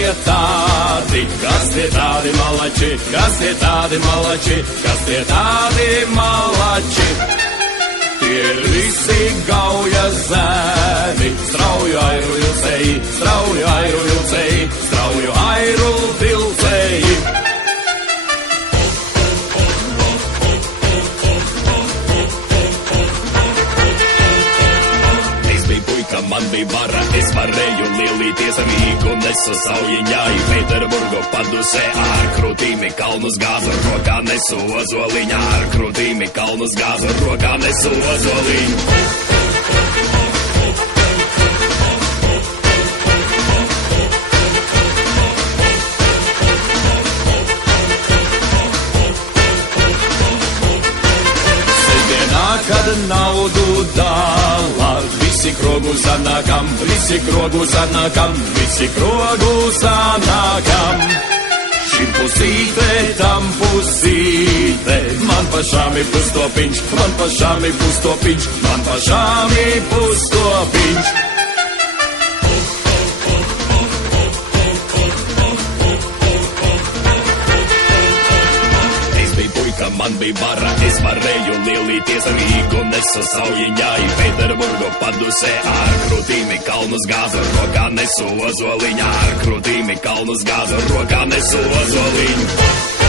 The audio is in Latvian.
tie tādi, kas tie tādi malači, kas tie tādi malači, kas tie tādi malači. Tie ir visi gaujas zēni, strauju airu vilcēji, strauju airu vilcēji, strauju airu vilcēji. Man bija vara, es varēju lielīties ar Rīgu, nesu Saujiņā į Pēterburgo padusē, ar krūtīmi kalnus gāzu, rokā nesu ozoliņā, ar krūtīmi kalnus gāzu, rokā nesu ozoliņu. Kad naudu dala, visi krogu sanākam, visi krogu sanākam, visi krogu sanākam. Šim pusīte, tam pusīte, man pašām ir pustopiņš, man pašām ir pustopiņš, man pašām ir pustopiņš. Man bija vara, es varēju lielīties ar Rīgu, nesu Saujiņā į Pēterburgo padusē, ar krūtīmi kalnus gāzu, rokā nesu ozoliņā, ar krūtīmi kalnus gāzu, rokā nesu ozoliņu.